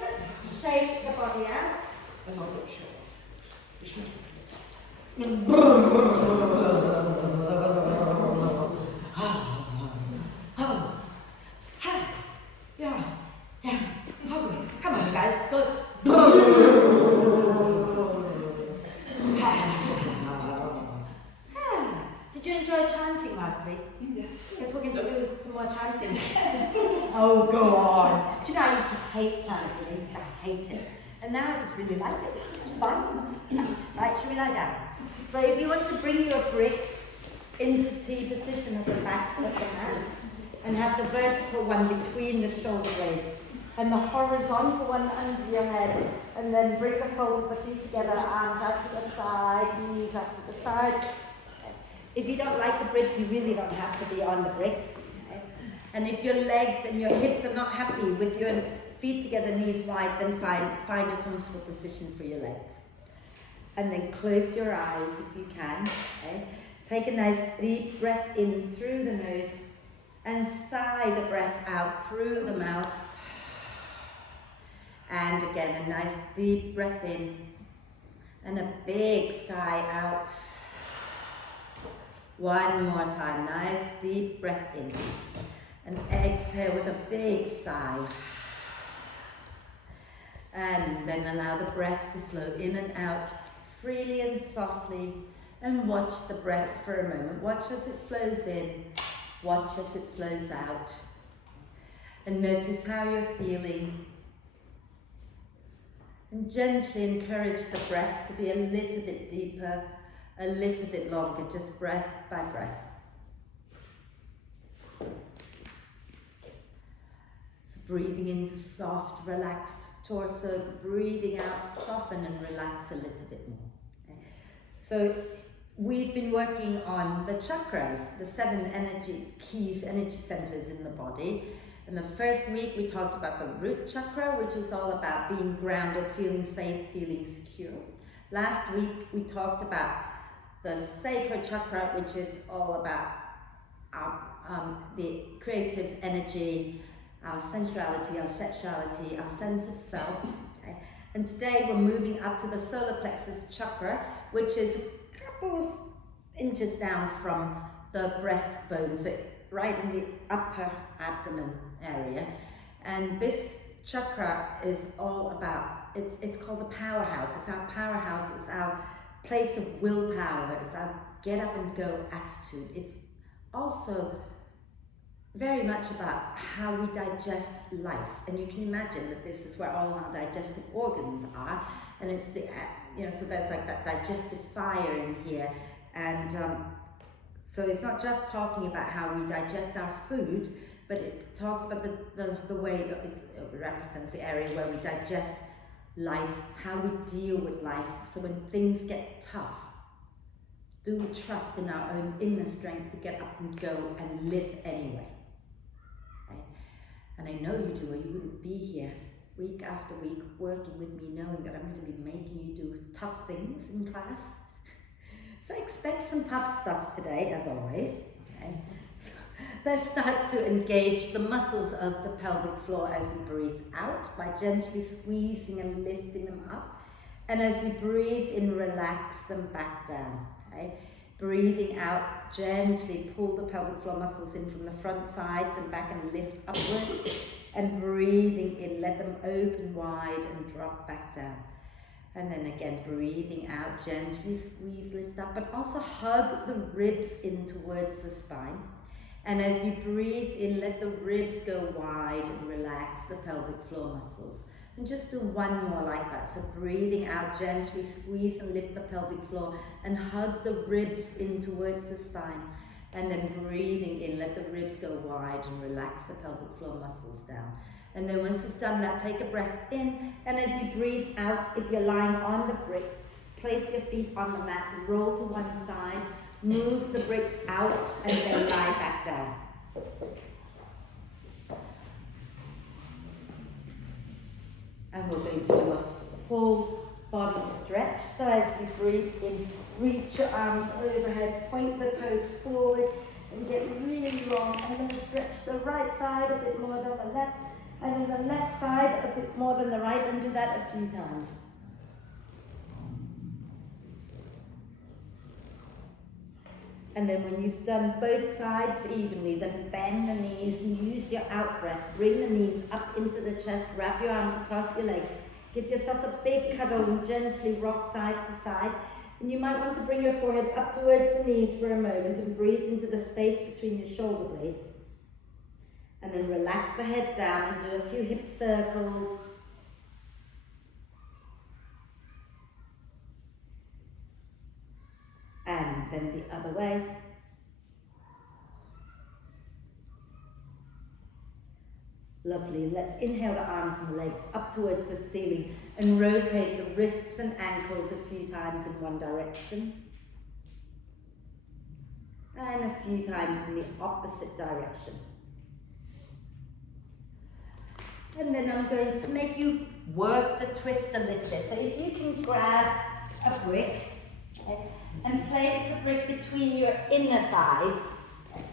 Let's shake the body out. And I'll get short. Which means Yeah. Come on, guys. Go. Did you enjoy chanting last week? yes. Yes, we're going to do some more chanting. Oh, go on. Do you know, I used to hate chanting. I used to hate it. And now I just really like it. It's fun. Right, should we lie down? So if you want to bring your bricks into T position at the back of the mat, and have the vertical one between the shoulder blades, and the horizontal one under your head, and then bring the soles of the feet together, arms out to the side, knees out to the side. If you don't like the bricks, you really don't have to be on the bricks. Okay? And if your legs and your hips are not happy with your feet together, knees wide, then find a comfortable position for your legs. And then close your eyes if you can. Okay? Take a nice deep breath in through the nose and sigh the breath out through the mouth. And again, a nice deep breath in and a big sigh out. One more time, nice deep breath in and exhale with a big sigh. And then allow the breath to flow in and out freely and softly, and watch the breath for a moment. Watch as it flows in, watch as it flows out, and notice how you're feeling. And gently encourage the breath to be a little bit deeper, a little bit longer, just breath by breath. So breathing into soft, relaxed torso, breathing out, soften and relax a little bit more. Okay. So we've been working on the chakras, the 7 energy keys, energy centers in the body. In the first week we talked about the root chakra, which is all about being grounded, feeling safe, feeling secure. Last week we talked about the sacral chakra, which is all about the creative energy, our sensuality, our sexuality, our sense of self. Okay? And today we're moving up to the solar plexus chakra, which is a couple of inches down from the breastbone, so right in the upper abdomen area. And this chakra is all about, it's called the powerhouse. It's our powerhouse, it's our place of willpower, it's our get up and go attitude. It's also very much about how we digest life. And you can imagine that this is where all our digestive organs are. And it's the, so there's like that digestive fire in here. And so it's not just talking about how we digest our food, but it talks about the way it represents the area where we digest life, how we deal with life. So when things get tough, do we trust in our own inner strength to get up and go and live anyway? Okay? And I know you do, or you wouldn't be here week after week working with me, knowing that I'm going to be making you do tough things in class. So expect some tough stuff today, as always. Okay? So let's start to engage the muscles of the pelvic floor as we breathe out by gently squeezing and lifting them up. And as we breathe in, relax them back down. Okay? Breathing out, gently pull the pelvic floor muscles in from the front sides and back and lift upwards. And breathing in, let them open wide and drop back down. And then again, breathing out, gently squeeze, lift up, but also hug the ribs in towards the spine. And as you breathe in, let the ribs go wide and relax the pelvic floor muscles. And just do one more like that. So breathing out, gently squeeze and lift the pelvic floor and hug the ribs in towards the spine. And then breathing in, let the ribs go wide and relax the pelvic floor muscles down. And then once you've done that, take a breath in, and as you breathe out, if you're lying on the bricks, place your feet on the mat, roll to one side, move the bricks out, and then lie back down. And we're going to do a full body stretch. So as you breathe in, reach your arms overhead, point the toes forward, and get really long, and then stretch the right side a bit more than the left. And then the left side a bit more than the right, and do that a few times. And then when you've done both sides evenly, then bend the knees and use your out breath. Bring the knees up into the chest, wrap your arms across your legs. Give yourself a big cuddle and gently rock side to side. And you might want to bring your forehead up towards the knees for a moment and breathe into the space between your shoulder blades. And then relax the head down and do a few hip circles. And then the other way. Lovely. Let's inhale the arms and the legs up towards the ceiling and rotate the wrists and ankles a few times in one direction. And a few times in the opposite direction. And then I'm going to make you work the twist a little bit. So if you can grab a brick, okay, and place the brick between your inner thighs. Okay.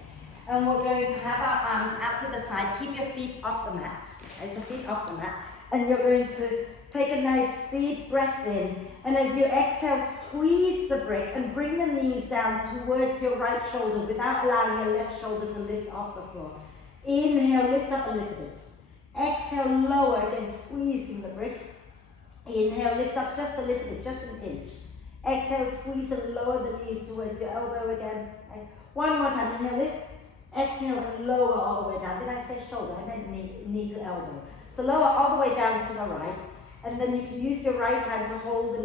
And we're going to have our arms out to the side. Keep your feet off the mat. Okay, so feet off the mat. And you're going to take a nice deep breath in. And as you exhale, squeeze the brick and bring the knees down towards your right shoulder without allowing your left shoulder to lift off the floor. Inhale, lift up a little bit. Exhale, lower, again squeezing the brick. Inhale, lift up just a little bit, just an inch. Exhale, squeeze and lower the knees towards your elbow again. Okay. One more time, inhale, lift. Exhale and lower all the way down. Did I say shoulder? I meant knee to elbow. So lower all the way down to the right. And then you can use your right hand to hold the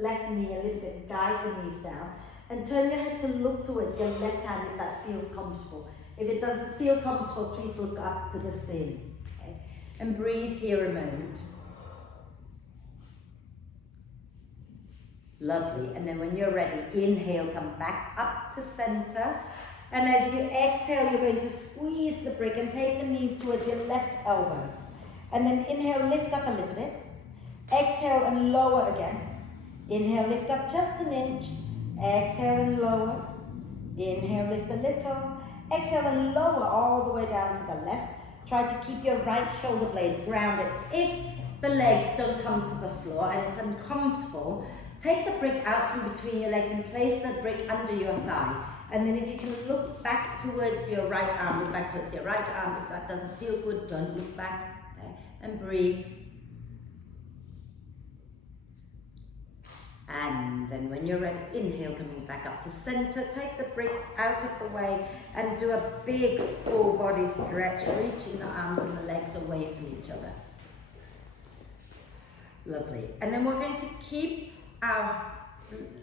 left knee a little bit and guide the knees down. And turn your head to look towards your left hand if that feels comfortable. If it doesn't feel comfortable, please look up to the ceiling. Okay? And breathe here a moment. Lovely. And then when you're ready, inhale, come back up to center. And as you exhale, you're going to squeeze the brick and take the knees towards your left elbow. And then inhale, lift up a little bit. Exhale and lower again. Inhale, lift up just an inch. Exhale and lower. Inhale, lift a little. Exhale and lower all the way down to the left. Try to keep your right shoulder blade grounded. If the legs don't come to the floor and it's uncomfortable, take the brick out from between your legs and place the brick under your thigh. And then if you can look back towards your right arm, look back towards your right arm. If that doesn't feel good, don't look back. Okay? And breathe. And then when you're ready, inhale, coming back up to center. Take the brick out of the way and do a big full body stretch, reaching the arms and the legs away from each other. Lovely. And then we're going to keep our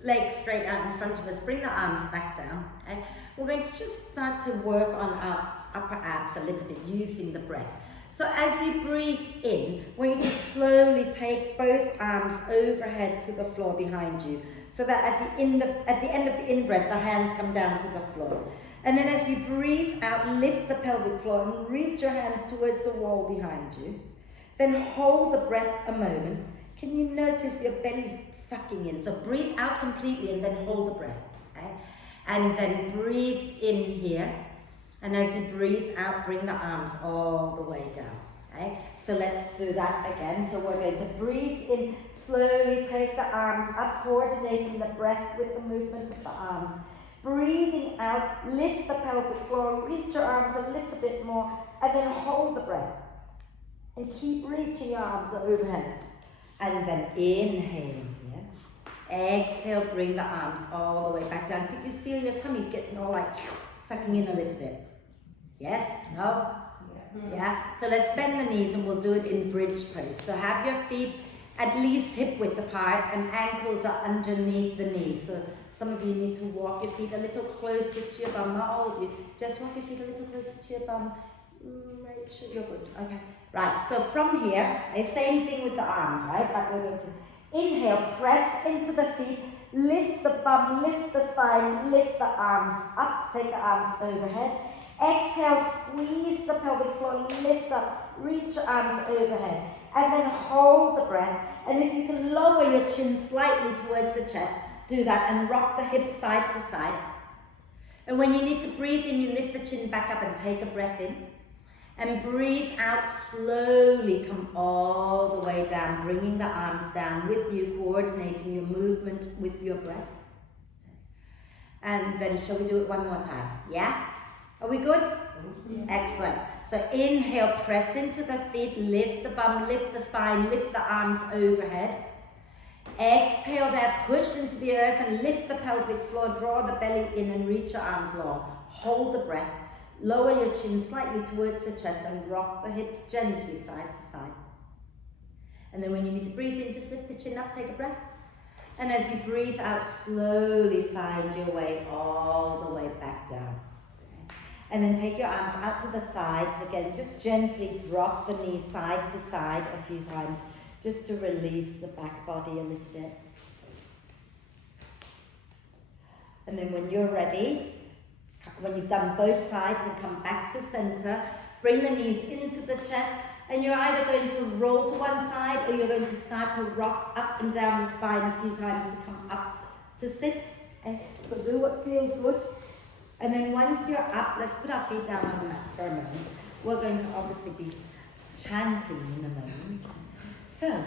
legs straight out in front of us. Bring the arms back down. Okay? We're going to just start to work on our upper abs a little bit using the breath. So as you breathe in, we're going to slowly take both arms overhead to the floor behind you, so that at the end of the in-breath, the hands come down to the floor. And then as you breathe out, lift the pelvic floor and reach your hands towards the wall behind you. Then hold the breath a moment. Can you notice your belly sucking in? So breathe out completely and then hold the breath. Okay? And then breathe in here. And as you breathe out, bring the arms all the way down. Okay? So let's do that again. So we're going to breathe in, slowly take the arms up, coordinating the breath with the movement of the arms. Breathing out, lift the pelvic floor, reach your arms a little bit more, and then hold the breath. And keep reaching your arms overhead. And then inhale here. Exhale, bring the arms all the way back down. Could you feel your tummy getting all like sucking in a little bit? Yes? No? Yeah? So let's bend the knees and we'll do it in bridge pose. So have your feet at least hip width apart and ankles are underneath the knees. So some of you need to walk your feet a little closer to your bum. Not all of you. Just walk your feet a little closer to your bum. Right, sure, you're good. Okay. Right, so from here, same thing with the arms, right? But we're going to inhale, press into the feet, lift the bum, lift the spine, lift the arms up, take the arms overhead. Exhale, squeeze the pelvic floor, lift up, reach your arms overhead. And then hold the breath. And if you can lower your chin slightly towards the chest, do that and rock the hips side to side. And when you need to breathe in, you lift the chin back up and take a breath in. And breathe out slowly, come all the way down, bringing the arms down with you, coordinating your movement with your breath. And then shall we do it one more time? Yeah? Are we good? Yeah. Excellent. So inhale, press into the feet, lift the bum, lift the spine, lift the arms overhead. Exhale there, push into the earth and lift the pelvic floor, draw the belly in and reach your arms long. Hold the breath. Lower your chin slightly towards the chest and rock the hips gently side to side. And then when you need to breathe in, just lift the chin up, take a breath. And as you breathe out, slowly find your way all the way back down. Okay. And then take your arms out to the sides. Again, just gently drop the knees side to side a few times, just to release the back body a little bit. And then when you're ready, when you've done both sides and come back to center, bring the knees into the chest, and you're either going to roll to one side or you're going to start to rock up and down the spine a few times to come up to sit. Okay? So do what feels good. And then once you're up, let's put our feet down on the mat for a moment. We're going to obviously be chanting in a moment. So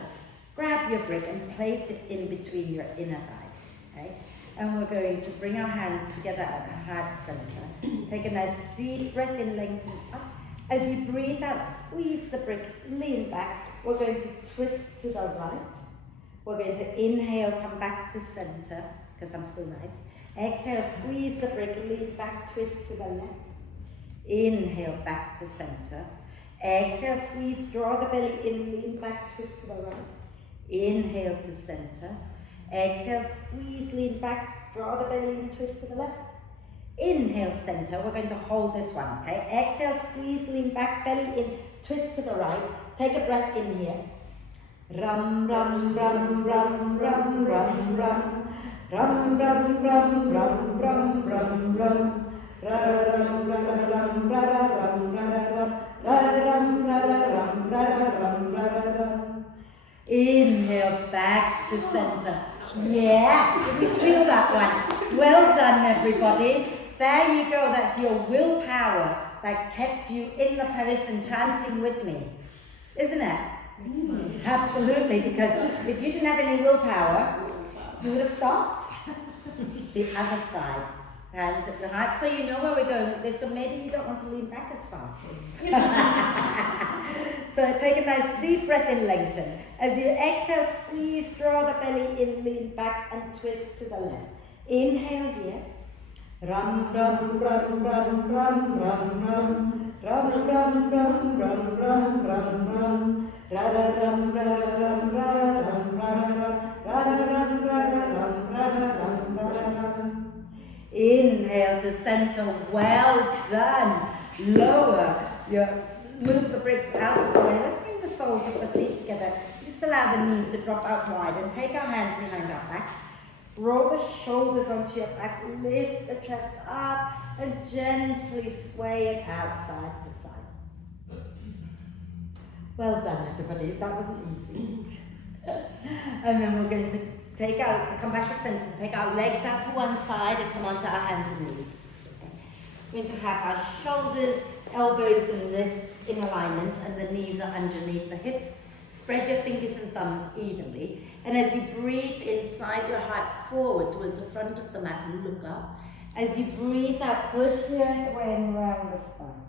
grab your brick and place it in between your inner thighs. Okay? And we're going to bring our hands together at the heart center. Take a nice deep breath in, lengthen up. As you breathe out, squeeze the brick, lean back. We're going to twist to the right. We're going to inhale, come back to center, because I'm still nice. Exhale, squeeze the brick, lean back, twist to the left. Inhale, back to center. Exhale, squeeze, draw the belly in, lean back, twist to the right. Inhale to center. Exhale, squeeze, lean back, draw the belly in, twist to the left. Inhale, center. We're going to hold this one, okay? Exhale, squeeze, lean back, belly in, twist to the right. Take a breath in here. Rum, rum, rum, rum, rum, rum, rum. Rum, rum, rum, rum, rum, rum, rum. Ra-ra-rum, ra-ra-rum, ra-ra-rum, ra-ra-rum. Ra-ra-rum, ra-ra-rum, ra-ra-rum, ra-ra-rum. Inhale, back to center. Yeah, we feel that one. Well done, everybody. There you go. That's your willpower that kept you in the pose and chanting with me. Isn't it? Absolutely, because if you didn't have any willpower, you would have stopped. The other side. Hands at the heart, so you know where we're going with this, so maybe you don't want to lean back as far. So take a nice deep breath in, lengthen. As you exhale, squeeze, draw the belly in, lean back and twist to the left. Inhale here. Rum, rum, rum, rum, rum, rum, rum. Rum, rum, rum, rum, rum, rum, rum. Ra-ra-rum, ra-ra-rum, ra-ra-rum, ra-ra-rum. Ra-ra-rum, ra-ra-rum, ra-ra-rum, ra-ra-rum. Inhale to center, well done. Lower move the bricks out of the way. Let's bring the soles of the feet together. Just allow the knees to drop out wide and take our hands behind our back. Roll the shoulders onto your back, lift the chest up and gently sway it out side to side. Well done, everybody. That wasn't easy. And then we're going to come back to center, take our legs out to one side and come onto our hands and knees. Okay. We're going to have our shoulders, elbows and wrists in alignment and the knees are underneath the hips. Spread your fingers and thumbs evenly. And as you breathe in, slide your heart forward towards the front of the mat and look up. As you breathe out, push the earth away and round the spine.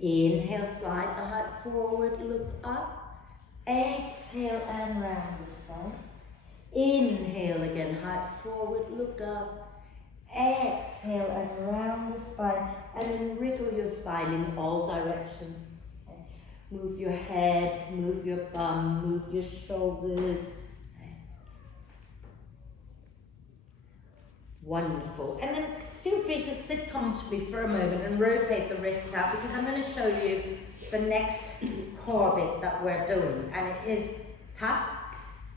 Inhale, slide the heart forward, look up. Exhale and round the spine. Inhale again, heart forward, look up. Exhale and round the spine. And then wriggle your spine in all directions. Okay. Move your head, move your bum, move your shoulders. Okay. Wonderful. And then feel free to sit comfortably for a moment and rotate the wrists out because I'm going to show you the next core bit that we're doing. And it is tough,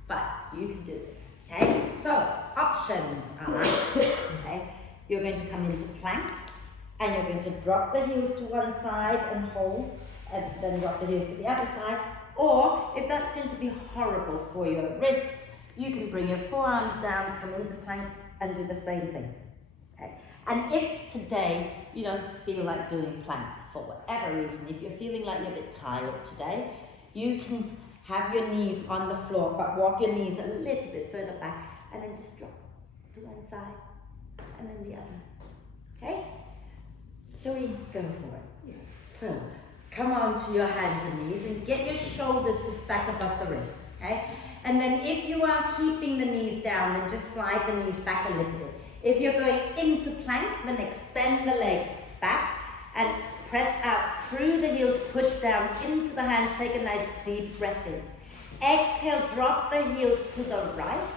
but you can do this, okay? So, options are, okay, you're going to come into plank, and you're going to drop the heels to one side and hold, and then drop the heels to the other side, or if that's going to be horrible for your wrists, you can bring your forearms down, come into plank, and do the same thing, okay? And if today you don't feel like doing plank, for whatever reason, if you're feeling like you're a bit tired today, you can have your knees on the floor, but walk your knees a little bit further back and then just drop to one side and then the other. Okay? Shall we go for it? Yes. So, come on to your hands and knees and get your shoulders to stack above the wrists, okay? And then if you are keeping the knees down, then just slide the knees back a little bit. If you're going into plank, then extend the legs back and press out through the heels, push down into the hands, take a nice deep breath in. Exhale, drop the heels to the right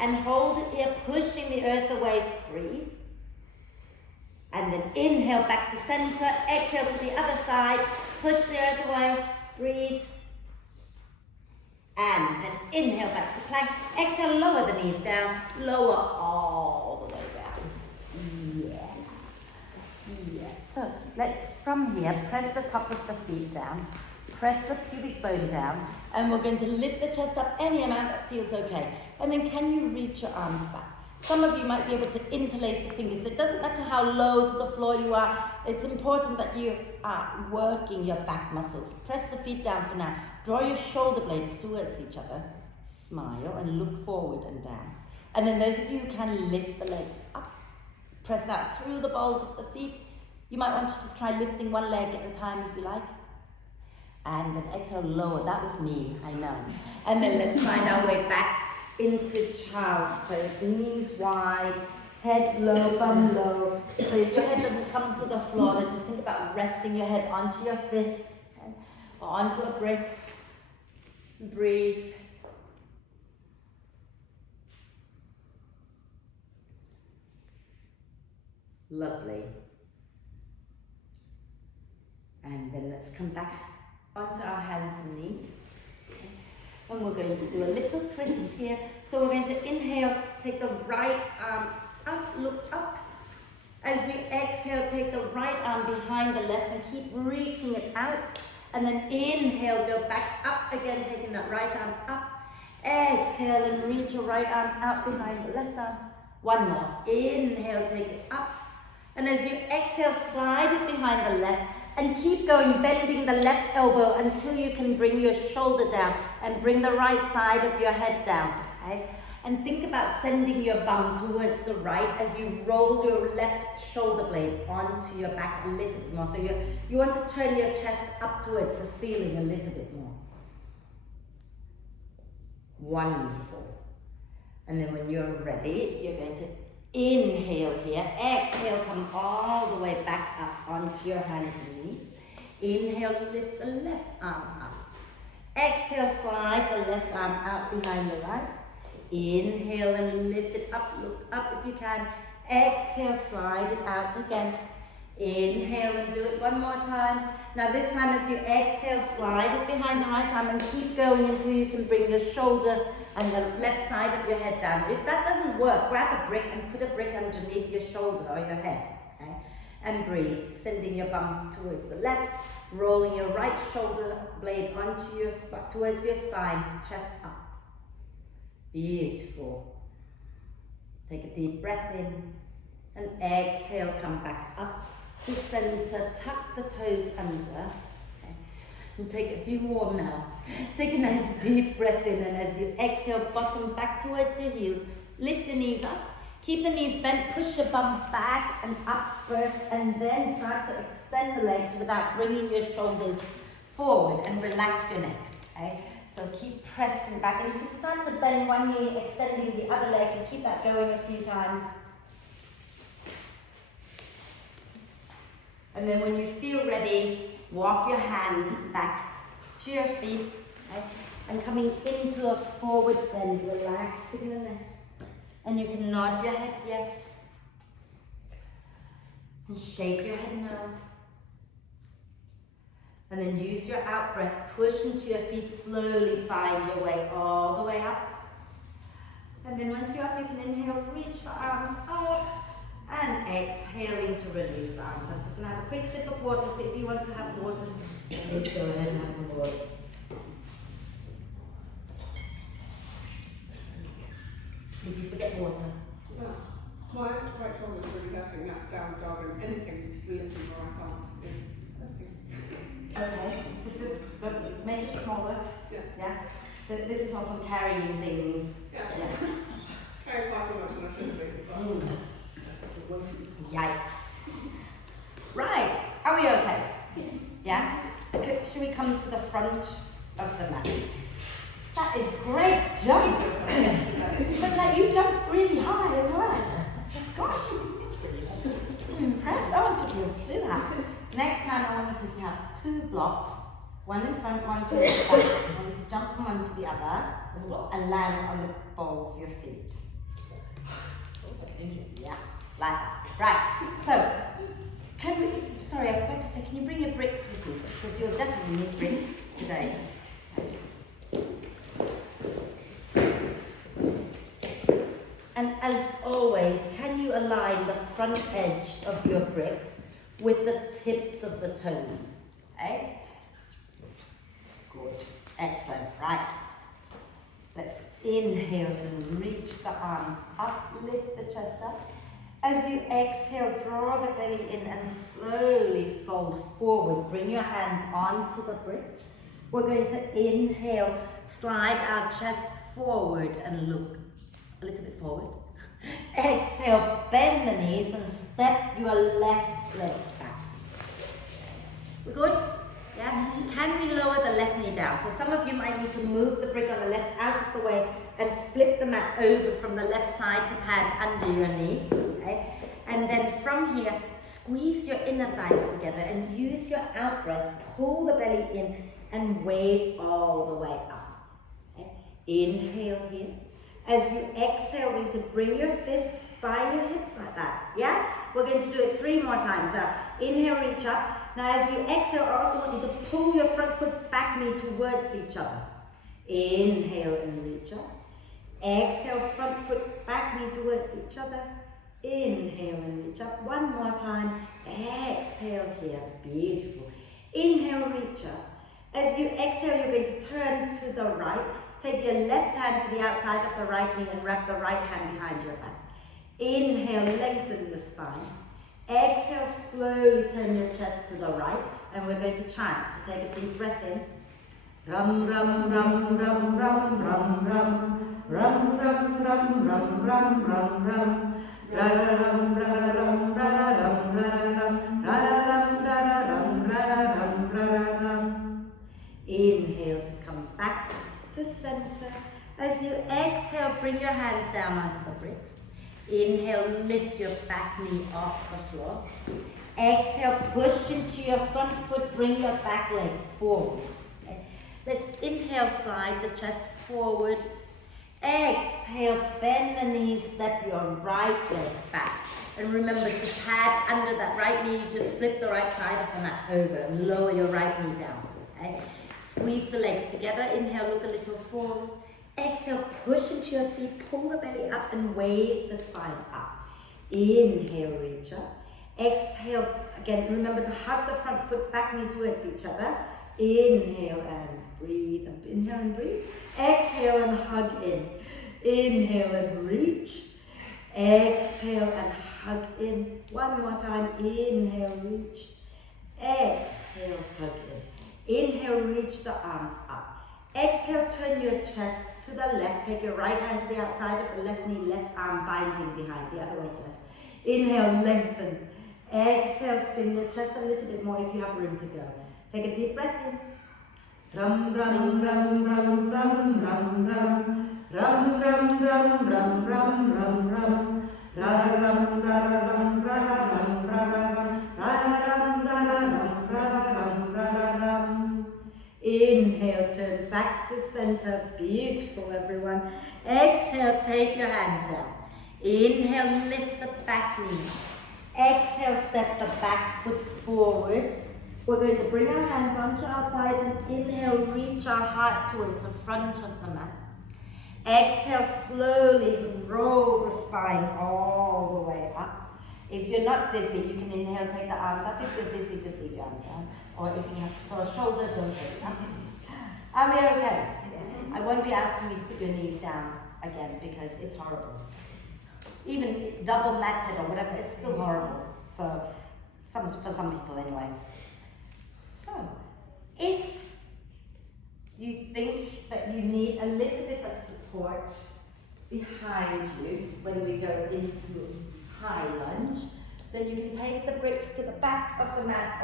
and hold it here, pushing the earth away, breathe. And then inhale back to center, exhale to the other side, push the earth away, breathe. And then inhale back to plank, exhale, lower the knees down, lower all the way down. Yeah. So let's, from here, press the top of the feet down, press the pubic bone down, and we're going to lift the chest up any amount that feels okay. And then can you reach your arms back? Some of you might be able to interlace the fingers. It doesn't matter how low to the floor you are. It's important that you are working your back muscles. Press the feet down for now. Draw your shoulder blades towards each other. Smile and look forward and down. And then those of you who can lift the legs up. Press out through the balls of the feet. You might want to just try lifting one leg at a time if you like. And then exhale, lower. That was me, I know. And then let's find our way back into child's pose, knees wide, head low, bum low. So if your head doesn't come to the floor, then just think about resting your head onto your fists, okay? Or onto a brick. Breathe. Lovely. And then let's come back onto our hands and knees. And we're going to do a little twist here. So we're going to inhale, take the right arm up, look up. As you exhale, take the right arm behind the left and keep reaching it out. And then inhale, go back up again, taking that right arm up. Exhale and reach your right arm out behind the left arm. One more. Inhale, take it up. And as you exhale, slide it behind the left. And keep going, bending the left elbow until you can bring your shoulder down and bring the right side of your head down, okay? And think about sending your bum towards the right as you roll your left shoulder blade onto your back a little bit more. So you want to turn your chest up towards the ceiling a little bit more. Wonderful. And then when you're ready, you're going to inhale here, exhale, come all the way back up onto your hands and knees. Inhale, lift the left arm up. Exhale, slide the left arm out behind the right. Inhale and lift it up, look up if you can. Exhale, slide it out again. Inhale and do it one more time. Now this time as you exhale, slide it behind the right arm and keep going until you can bring your shoulder and the left side of your head down. If that doesn't work, grab a brick and put a brick underneath your shoulder or your head. Okay? And breathe, sending your bum towards the left, rolling your right shoulder blade onto your towards your spine, chest up. Beautiful. Take a deep breath in and exhale, come back up to center, tuck the toes under, okay? And be warm now. Take a nice deep breath in, and as you exhale, bottom back towards your heels, lift your knees up, keep the knees bent, push your bum back and up first, and then start to extend the legs without bringing your shoulders forward, and relax your neck, okay? So keep pressing back, and you can start to bend one knee, extending the other leg, and keep that going a few times. And then when you feel ready, walk your hands back to your feet, okay? And coming into a forward bend, relaxing the neck. And you can nod your head yes. And shake your head no. And then use your out breath, push into your feet, slowly find your way all the way up. And then once you're up, you can inhale, reach the arms out. And exhaling to release the arms. I'm just going to have a quick sip of water, so if you want to have water, please go ahead and have some water. Did you forget water? No. My right arm is really hurting, that down dog, and anything lifting my right arm is hurting. over? Yeah. Yeah? So this is all from carrying things. Yeah. Yeah. Very far too much when I shouldn't be. Yikes. Right, are we okay? Yes. Yeah? Okay, should we come to the front of the mat? That is great jump. But like you jumped really high as well. Gosh, I'm impressed. I want to be able to do that. Next time I want you to have 2 blocks, one in front, one to the back. I want you to jump from one to the other and land on the ball of your feet. Yeah, like that. Right, so, sorry, I forgot to say, can you bring your bricks with you? Because you'll definitely need bricks today. And as always, can you align the front edge of your bricks with the tips of the toes? Okay? Good. Excellent. Right. Let's inhale and reach the arms up, lift the chest up. As you exhale, draw the belly in and slowly fold forward. Bring your hands onto the bricks. We're going to inhale, slide our chest forward and look a little bit forward. Exhale, bend the knees and step your left leg back. We good? Yeah? Can we lower the left knee down? So some of you might need to move the brick on the left out of the way and flip the mat over from the left side to pad under your knee. Okay? And then from here, squeeze your inner thighs together and use your out breath. Pull the belly in and wave all the way up. Okay? Inhale here. As you exhale, we need to bring your fists by your hips like that. Yeah? We're going to do it 3 more times. Now, inhale, reach up. Now, as you exhale, I also want you to pull your front foot back knee towards each other. Inhale and reach up. Exhale, front foot back knee towards each other. Inhale and reach up. 1 more time. Exhale here. Beautiful. Inhale, reach up. As you exhale, you're going to turn to the right. Take your left hand to the outside of the right knee and wrap the right hand behind your back. Inhale, lengthen the spine. Exhale, slowly turn your chest to the right, and we're going to chant. So take a deep breath in. Ram ram ram ram ram ram ram ram ram ram ram ram ram ram ra ra ram ra ra ram ra ra ram ra ra ram ra ra ram ra ra ram ra ra ram ra ra ram. Inhale to come back to center. As you exhale, bring your hands down onto the bricks. Inhale, lift your back knee off the floor. Exhale, push into your front foot, bring your back leg forward. Okay. Let's inhale, slide the chest forward. Exhale, bend the knees, step your right leg back. And remember to pad under that right knee, you just flip the right side of the mat over and lower your right knee down. Okay. Squeeze the legs together. Inhale, look a little forward. Exhale, push into your feet, pull the belly up and wave the spine up. Inhale, reach up. Exhale, again, remember to hug the front foot, back knee towards each other. Inhale and breathe. Inhale and breathe. Exhale and hug in. Inhale and reach. Exhale and hug in. 1 more time. Inhale, reach. Exhale, hug in. Inhale, reach the arms up. Exhale, turn your chest to the left. Take your right hand to the outside of the left knee, left arm binding behind, the other way chest. Inhale, lengthen. Exhale, spin your chest a little bit more if you have room to go. Take a deep breath in. Ram, ram, ram, ram, ram, ram, ram. Ram, ram, ram, ram, ram, ram, ram. Ra, ram, ra, ram, ra, ram, ra, ram. Ra, ram, ra, ram, ra, ram, ra, ram. Inhale, turn back to center. Beautiful, everyone. Exhale, take your hands down. Inhale, lift the back knee. Exhale, step the back foot forward. We're going to bring our hands onto our thighs and inhale, reach our heart towards the front of the mat. Exhale, slowly roll the spine all the way up. If you're not dizzy, you can inhale, take the arms up. If you're dizzy, just leave your arms down. Or if you have sore shoulder, don't take it up. Are we okay? I won't be asking you to put your knees down again because it's horrible. Even double matted or whatever, it's still horrible. So, for some people anyway. So, if you think that you need a little bit of support behind you when we go into high lunge, then you can take the bricks to the back of the mat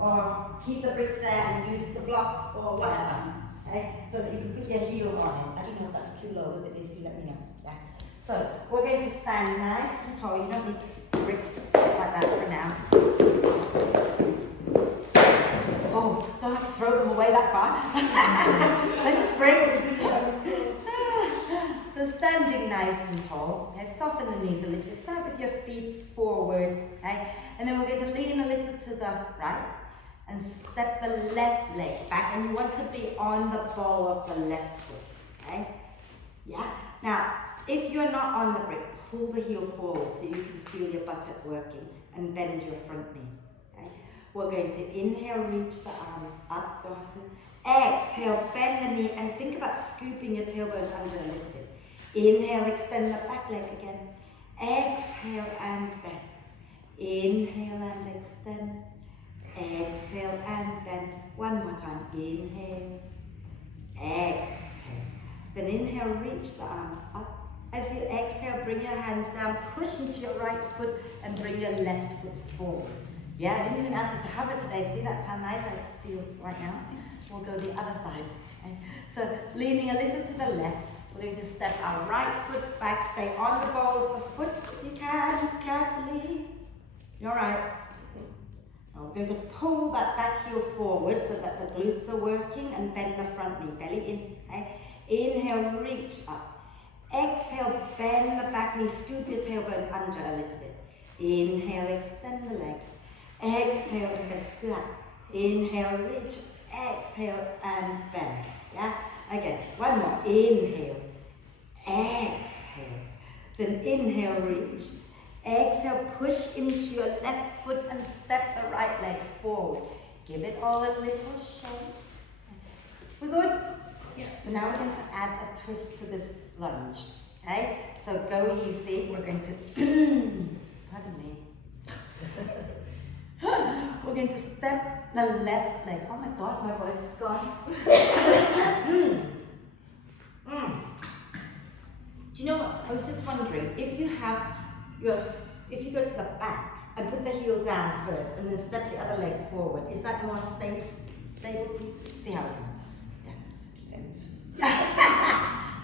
or keep the bricks there and use the blocks or whatever. Okay? So that you can put your heel on it. I don't know if that's too low. If it is, you let me know. Yeah. So we're going to stand nice and tall. You don't need bricks like that for now. Oh, don't have to throw them away that far. They're just bricks. So standing nice and tall. Okay, soften the knees a little bit. Start with your feet forward. Okay? And then we're going to lean a little to the right and step the left leg back. And you want to be on the ball of the left foot. Okay? Yeah? Now, if you're not on the brick, pull the heel forward so you can feel your buttock working and bend your front knee. Okay? We're going to inhale, reach the arms up. Don't have to. Exhale, bend the knee and think about scooping your tailbone under a little bit. Inhale, extend the back leg again. Exhale and bend. Inhale and extend. Exhale and bend. One more time. Inhale. Exhale. Then inhale, reach the arms up. As you exhale, bring your hands down, push into your right foot and bring your left foot forward. Yeah, I didn't even ask you to have it today. See, that's how nice I feel right now. We'll go the other side. Okay? So leaning a little to the left, we're going to step our right foot back, stay on the ball of the foot if you can, carefully. You're right. We're going to pull that back heel forward so that the glutes are working and bend the front knee, belly in. Okay? Inhale, reach up. Exhale, bend the back knee, scoop your tailbone under a little bit. Inhale, extend the leg. Exhale, do that. Inhale, reach. Exhale and bend. Yeah? Again, one more. Inhale. Exhale. Then inhale, reach. Exhale, push into your left foot and step the right leg forward. Give it all a little shake. We good? Yes. So now we're going to add a twist to this lunge. Okay? So go easy. We're going to, pardon me. We're going to step the left leg. Oh my God, my voice is gone. Do you know what? I was just wondering, if you go to the back and put the heel down first and then step the other leg forward, is that more stable for you? See how it goes. Yeah.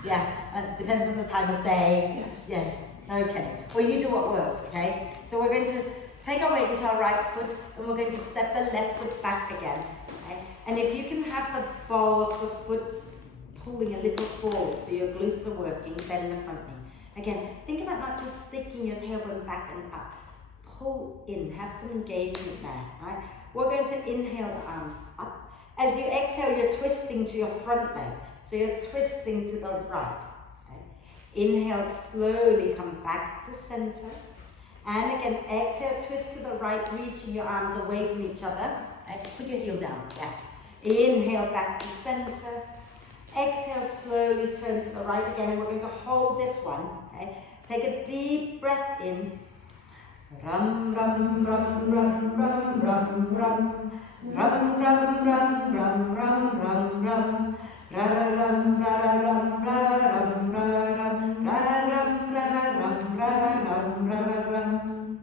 Yeah, depends on the time of day. Yes. Okay. Well, you do what works, okay? So we're going to take our weight into our right foot and we're going to step the left foot back again. Okay? And if you can have the ball of the foot pulling a little forward so your glutes are working, bend the front knee. Again, think about not just sticking your tailbone back and up. Pull in, have some engagement there, right? We're going to inhale the arms up. As you exhale, you're twisting to your front leg. So you're twisting to the right. Okay? Inhale, slowly come back to center. And again, exhale, twist to the right, reaching your arms away from each other. Put your heel down. Yeah. Inhale, back to center. Exhale, slowly turn to the right again, and we're going to hold this one. Okay? Take a deep breath in. Rum, rum, rum, rum, rum, rum, rum. Rum, rum, rum, rum, rum, rum, rum. Ra-ra-rum, ra-ra-rum, ra-ra-rum, ra-ra-rum, ra-ra-rum, ra-ra-rum, ra-ra-rum, ra-ra-rum.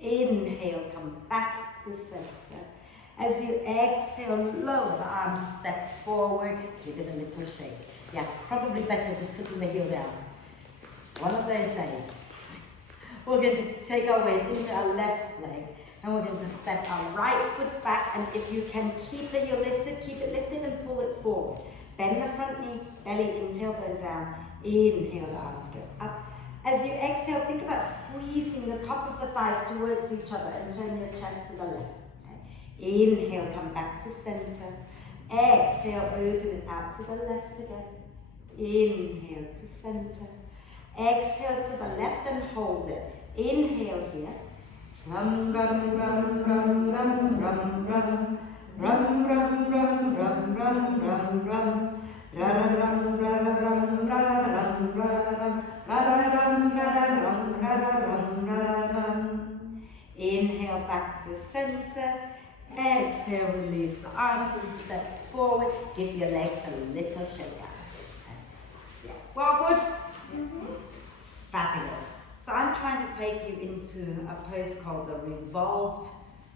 Inhale, come back to center. As you exhale, lower the arms, step forward, give it a little shake. Yeah, probably better just putting the heel down. It's one of those days. We're going to take our weight into our left leg and we're going to step our right foot back, and if you can keep the heel lifted, keep it lifted and pull it forward. Bend the front knee, belly in, tailbone down. Inhale, the arms go up. As you exhale, think about squeezing the top of the thighs towards each other and turn your chest to the left. Inhale, come back to center. Exhale, open it out to the left again. Inhale to center. Exhale to the left and hold it. Inhale here. Rum, rum, rum, rum, rum, rum, rum. Rum, rum, rum, rum, rum, rum, rum. Ra-ra-rum, ra-ra-rum, ra-ra-rum, ra-ra-rum. Ra-ra-rum, ra-ra-rum, ra-ra-rum, ra-ra-rum. Inhale, back to center. Exhale, release the arms and step forward. Give your legs a little shake out. Yeah. Well, good? Fabulous. So I'm trying to take you into a pose called the revolved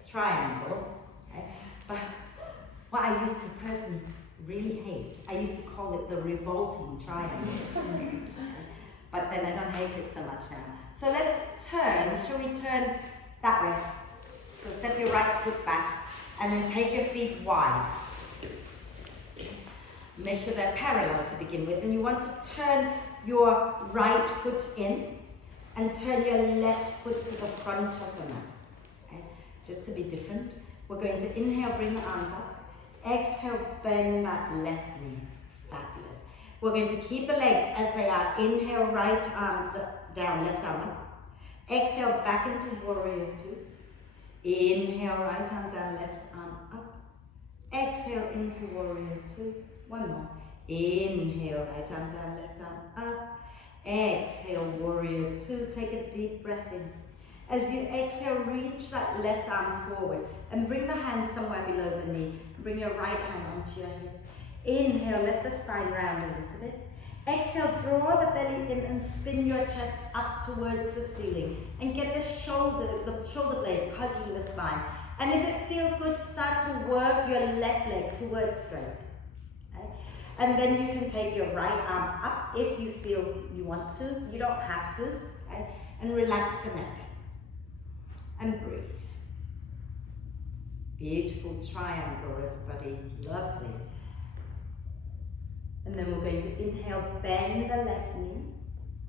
triangle. Okay? But what I used to personally really hate, I used to call it the revolting triangle. But then I don't hate it so much now. So let's turn. Shall we turn that way? So step your right foot back and then take your feet wide. Make sure they're parallel to begin with, and you want to turn your right foot in and turn your left foot to the front of the mat. Okay? Just to be different. We're going to inhale, bring the arms up. Exhale, bend that left knee. Fabulous. We're going to keep the legs as they are. Inhale, right arm down, left arm up. Exhale, back into warrior two. Inhale, right arm down, left arm up. Exhale into warrior two. One more. Inhale, right arm down, left arm up. Exhale, warrior two. Take a deep breath in. As you exhale, reach that left arm forward and bring the hand somewhere below the knee. Bring your right hand onto your hip. Inhale, let the spine round a little bit. Exhale, draw the belly in and spin your chest up towards the ceiling and get the shoulder blades hugging the spine. And if it feels good, start to work your left leg towards straight. Okay? And then you can take your right arm up if you feel you want to. You don't have to. Okay? And relax the neck. And breathe. Beautiful triangle, everybody. Lovely. And then we're going to inhale, bend the left knee.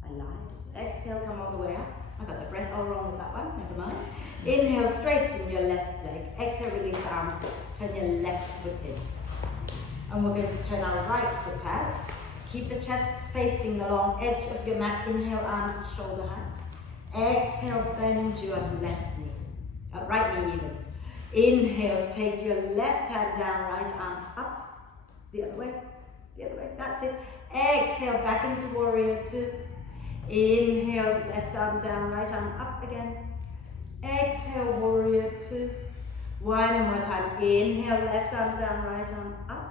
I lied. Exhale, come all the way up. I got the breath all wrong with that one, never mind. Inhale, straighten your left leg. Exhale, release the arms. Turn your left foot in. And we're going to turn our right foot out. Keep the chest facing the long edge of your mat. Inhale, arms to shoulder height. Exhale, bend your left knee. Right knee even. Inhale, take your left hand down, right arm up. The other way. The other way. That's it. Exhale, back into warrior two. Inhale, left arm down, right arm up again. Exhale, warrior two. One more time. Inhale, left arm down, right arm up.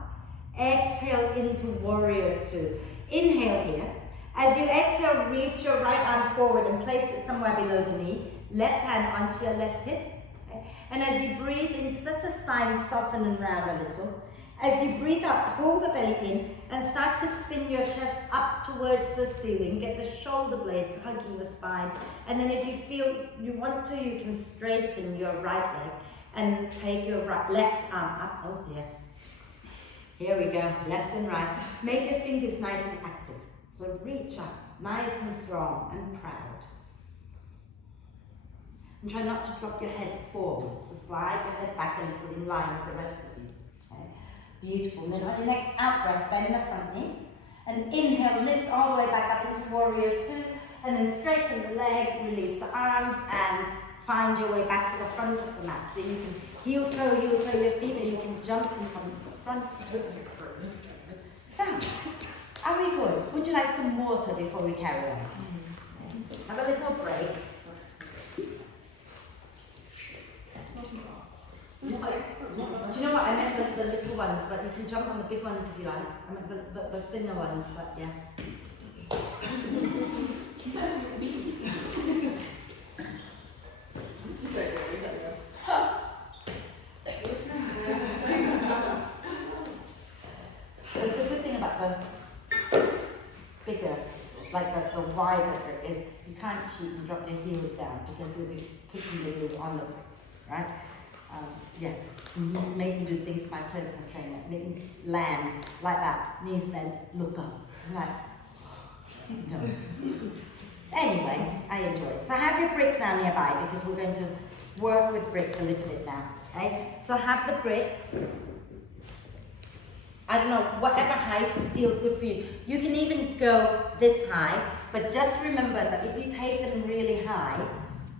Exhale into warrior two. Inhale here. As you exhale, reach your right arm forward and place it somewhere below the knee. Left hand onto your left hip. Okay? And as you breathe in, just let the spine soften and round a little. As you breathe out, pull the belly in and start to spin your chest up towards the ceiling. Get the shoulder blades hugging the spine. And then if you feel you want to, you can straighten your right leg and take your left arm up. Oh dear. Here we go, left and right. Make your fingers nice and active. So reach up, nice and strong and proud. And try not to drop your head forward. So slide your head back a little in line with the rest of you. Okay. Beautiful. Then on your next out breath, bend the front knee. And inhale, lift all the way back up into warrior two. And then straighten the leg, release the arms, and find your way back to the front of the mat. So you can heel toe your feet, or you can jump and come to the front. So, are we good? Would you like some water before we carry on? Have a little break. Do you know what? I meant the little ones, but you can jump on the big ones if you like. I meant the thinner ones, but yeah. The good thing about the bigger, like the wider is you can't cheat and drop your heels down because you'll be putting your heels on them, right? Yeah, make me do things my personal trainer, make me land like that, knees bent, look up, like, no. Anyway, I enjoy it. So have your bricks now nearby because we're going to work with bricks a little bit now, okay? So have the bricks, I don't know, whatever height feels good for you. You can even go this high, but just remember that if you take them really high,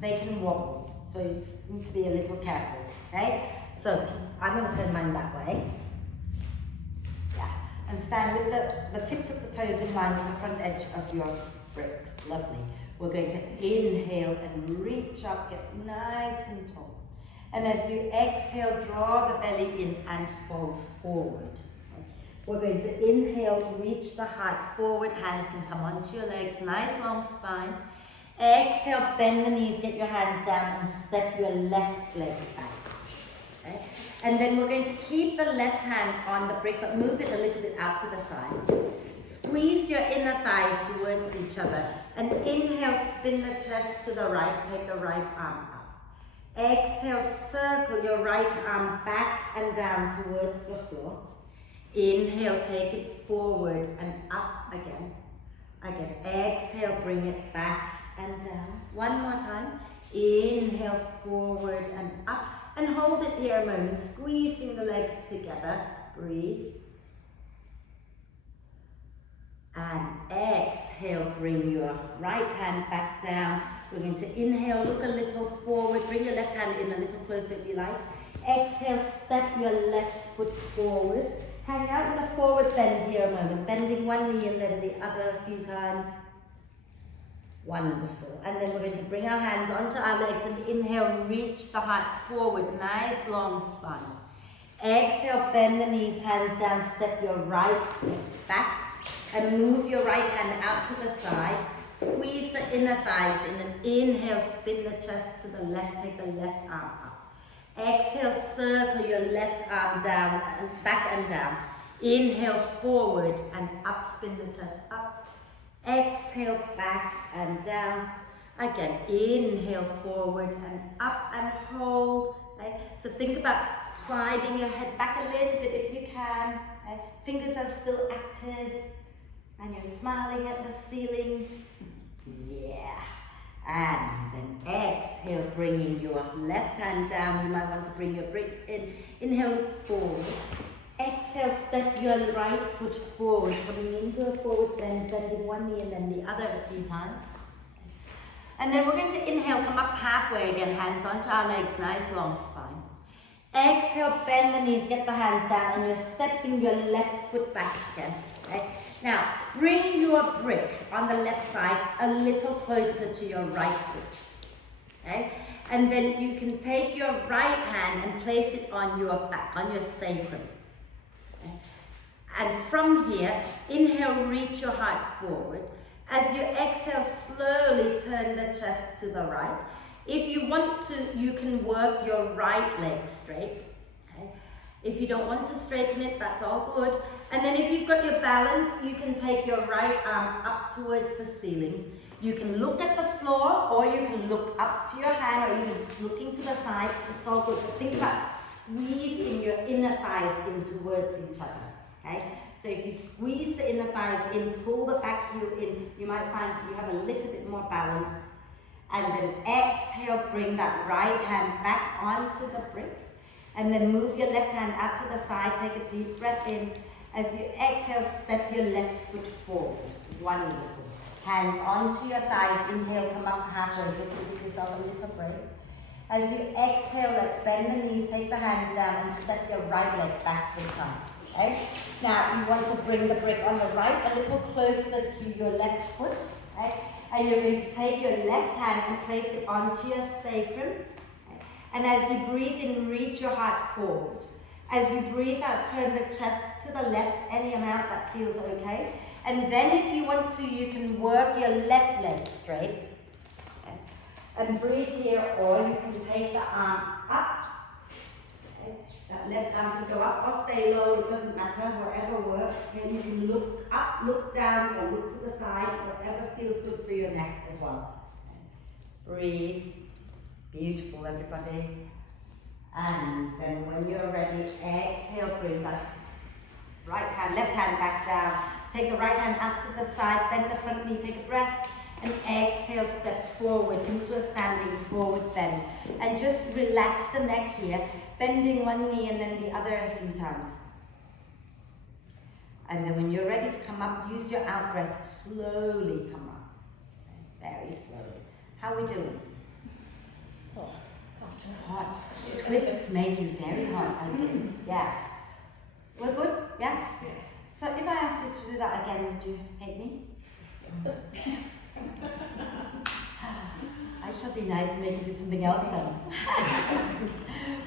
they can wobble. So you just need to be a little careful, okay? So I'm going to turn mine that way. Yeah, and stand with the tips of the toes in line with the front edge of your bricks. Lovely. We're going to inhale and reach up, get nice and tall. And as you exhale, draw the belly in and fold forward. We're going to inhale, reach the heart forward, hands can come onto your legs, nice long spine. Exhale, bend the knees, get your hands down and step your left leg back. Okay? And then we're going to keep the left hand on the brick, but move it a little bit out to the side. Squeeze your inner thighs towards each other. And inhale, spin the chest to the right, take the right arm up. Exhale, circle your right arm back and down towards the floor. Inhale, take it forward and up again. Again, exhale, bring it back and down. One more time. Inhale, forward and up. And hold it here a moment, squeezing the legs together. Breathe. And exhale, bring your right hand back down. We're going to inhale, look a little forward. Bring your left hand in a little closer if you like. Exhale, step your left foot forward. Hang out in a forward bend here a moment. Bending one knee and then the other a few times. Wonderful. And then we're going to bring our hands onto our legs and inhale, reach the heart forward. Nice long spine. Exhale, bend the knees, hands down, step your right leg back. And move your right hand out to the side. Squeeze the inner thighs in and inhale, spin the chest to the left, take the left arm up. Exhale, circle your left arm down and back and down. Inhale, forward and up, spin the chest up. Exhale, back and down. Again, inhale, forward and up and hold. Okay? So think about sliding your head back a little bit if you can. Okay? Fingers are still active. And you're smiling at the ceiling. Yeah. And then exhale, bringing your left hand down. You might want to bring your brick in. Inhale, look forward. Exhale, step your right foot forward, coming into a forward bend, bending one knee and then the other a few times. And then we're going to inhale, come up halfway again, hands onto our legs, nice long spine. Exhale, bend the knees, get the hands down, and you're stepping your left foot back again. Okay? Now, bring your brick on the left side a little closer to your right foot. Okay? And then you can take your right hand and place it on your back, on your sacrum. Okay? And from here, inhale, reach your heart forward. As you exhale, slowly turn the chest to the right. If you want to, you can work your right leg straight. Okay? If you don't want to straighten it, that's all good. And then if you've got your balance, you can take your right arm up towards the ceiling. You can look at the floor, or you can look up to your hand, or even looking to the side. It's all good. But think about squeezing your inner thighs in towards each other. Okay? So if you squeeze the inner thighs in, pull the back heel in, you might find that you have a little bit more balance. And then exhale, bring that right hand back onto the brick. And then move your left hand out to the side, take a deep breath in. As you exhale, step your left foot forward. Wonderful. Hands onto your thighs, inhale, come up halfway, just to give yourself a little break. As you exhale, let's bend the knees, take the hands down and step your right leg back this time. Okay? Now, you want to bring the brick on the right a little closer to your left foot. Okay? And you're going to take your left hand and place it onto your sacrum. Okay? And as you breathe in, reach your heart forward. As you breathe out, turn the chest to the left, any amount that feels okay. And then if you want to, you can work your left leg straight. Okay? And breathe here, or you can take the arm up. Okay? That left arm can go up or stay low, it doesn't matter, whatever works. Then you can look up, look down, or look to the side, whatever feels good for your neck as well. Okay? Breathe. Beautiful, everybody. And then when you're ready, exhale, bring that left hand back down. Take the right hand out to the side, bend the front knee, take a breath, and exhale, step forward into a standing forward bend. And just relax the neck here, bending one knee and then the other a few times. And then when you're ready to come up, use your out breath, slowly come up. Very slowly. How are we doing? Hot. Twists made you very hot, I think. Yeah. We're good? Yeah? So if I ask you to do that again, would you hate me? I shall be nice and maybe do something else then.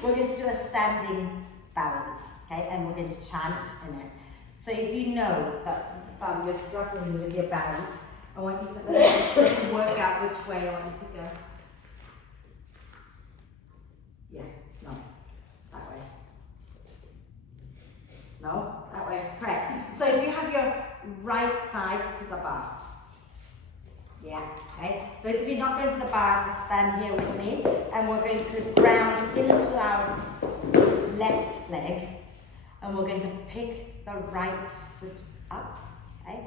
We're going to do a standing balance, okay? And we're going to chant in it. So if you know that you're struggling with your balance, I want you to work out which way I want you to go. Yeah, no, that way. No, that way, correct. So if you have your right side to the bar. Yeah, okay. Those of you not going to the bar, just stand here with me, and we're going to ground into our left leg, and we're going to pick the right foot up, okay?